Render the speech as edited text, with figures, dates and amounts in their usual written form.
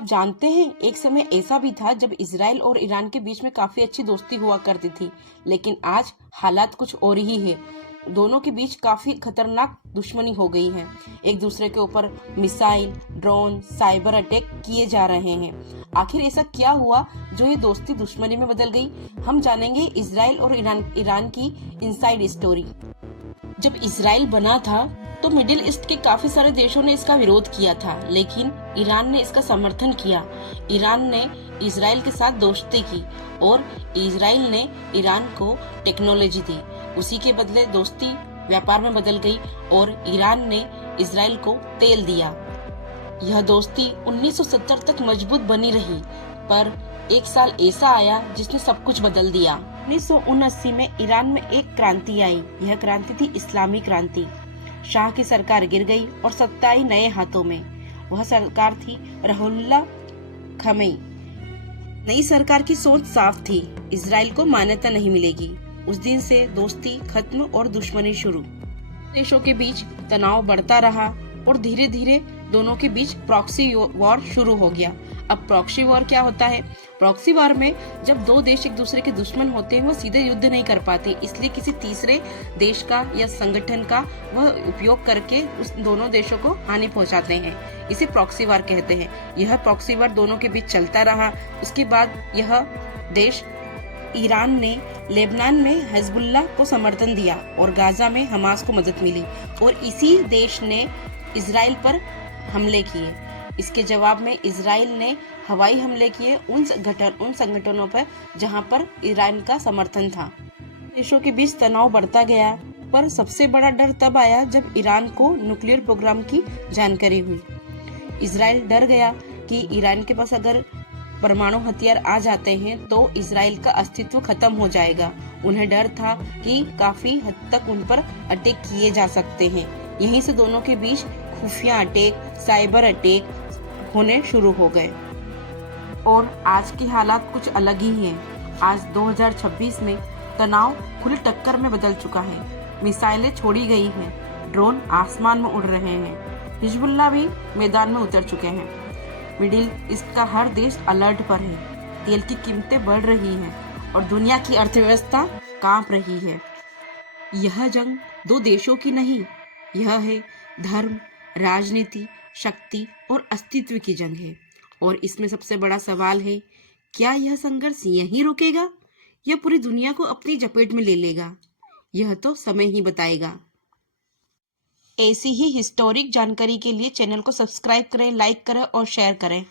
आप जानते हैं, एक समय ऐसा भी था जब इजराइल और ईरान के बीच में काफी अच्छी दोस्ती हुआ करती थी, लेकिन आज हालात कुछ और ही है। दोनों के बीच काफी खतरनाक दुश्मनी हो गई है। एक दूसरे के ऊपर मिसाइल, ड्रोन, साइबर अटैक किए जा रहे हैं। आखिर ऐसा क्या हुआ जो ये दोस्ती दुश्मनी में बदल गई? हम जानेंगे इजराइल और ईरान की इनसाइड स्टोरी। जब इजराइल बना था तो मिडिल ईस्ट के काफी सारे देशों ने इसका विरोध किया था, लेकिन ईरान ने इसका समर्थन किया। ईरान ने इजराइल के साथ दोस्ती की और इजराइल ने ईरान को टेक्नोलॉजी दी। उसी के बदले दोस्ती व्यापार में बदल गई और ईरान ने इजराइल को तेल दिया। यह दोस्ती 1970 तक मजबूत बनी रही, पर एक साल ऐसा आया जिसने सब कुछ बदल दिया। 1979 में ईरान में एक क्रांति आई। यह क्रांति थी इस्लामी क्रांति। शाह की सरकार गिर गई और सत्ता आई नए हाथों में। वह सरकार थी रुहुल्लाह खमैनी। नई सरकार की सोच साफ थी, इजराइल को मान्यता नहीं मिलेगी। उस दिन से दोस्ती खत्म और दुश्मनी शुरू। देशों के बीच तनाव बढ़ता रहा और धीरे धीरे दोनों के बीच प्रॉक्सी वॉर शुरू हो गया। अब प्रॉक्सी वॉर क्या होता है? प्रॉक्सी वॉर में जब दो देश एक दूसरे के दुश्मन होते हैं, वो सीधे युद्ध नहीं कर पाते, इसलिए किसी तीसरे देश का या संगठन का वह उपयोग करके उस दोनों देशों को हानि पहुंचाते हैं। इसे प्रॉक्सी वॉर कहते हैं। यह प्रॉक्सी वॉर दोनों के बीच चलता रहा। उसके बाद यह देश ईरान ने लेबनान में हिजबुल्लाह को समर्थन दिया और गाजा में हमास को मदद मिली, और इसी देश ने इजराइल पर हमले किए। इसके जवाब में इजराइल ने हवाई हमले किए उन संगठनों पर जहां पर ईरान का समर्थन था। देशों के बीच तनाव बढ़ता गया, पर सबसे बड़ा डर तब आया जब ईरान को न्यूक्लियर प्रोग्राम की जानकारी हुई। इजराइल डर गया कि ईरान के पास अगर परमाणु हथियार आ जाते हैं तो इजराइल का अस्तित्व खत्म हो जाएगा। उन्हें डर था कि काफी हद तक उन पर अटैक किए जा सकते हैं। यहीं से दोनों के बीच खुफिया अटैक, साइबर अटैक होने शुरू हो गए। और आज की हालात कुछ अलग ही हैं। आज 2026 में तनाव खुली टक्कर में बदल चुका है। मिसाइलें छोड़ी गई हैं, ड्रोन आसमान में उड़ रहे हैं, हिजबुल्लाह भी मैदान में उतर चुके हैं। मिडिल ईस्ट का हर देश अलर्ट पर है। तेल की कीमतें बढ़ रही हैं और दुनिया की अर्थव्यवस्था कांप रही है। यह जंग दो देशों की नहीं, यह है धर्म, राजनीति, शक्ति और अस्तित्व की जंग है। और इसमें सबसे बड़ा सवाल है, क्या यह संघर्ष यहीं रुकेगा या पूरी दुनिया को अपनी चपेट में ले लेगा? यह तो समय ही बताएगा। ऐसी ही हिस्टोरिक जानकारी के लिए चैनल को सब्सक्राइब करें, लाइक करें और शेयर करें।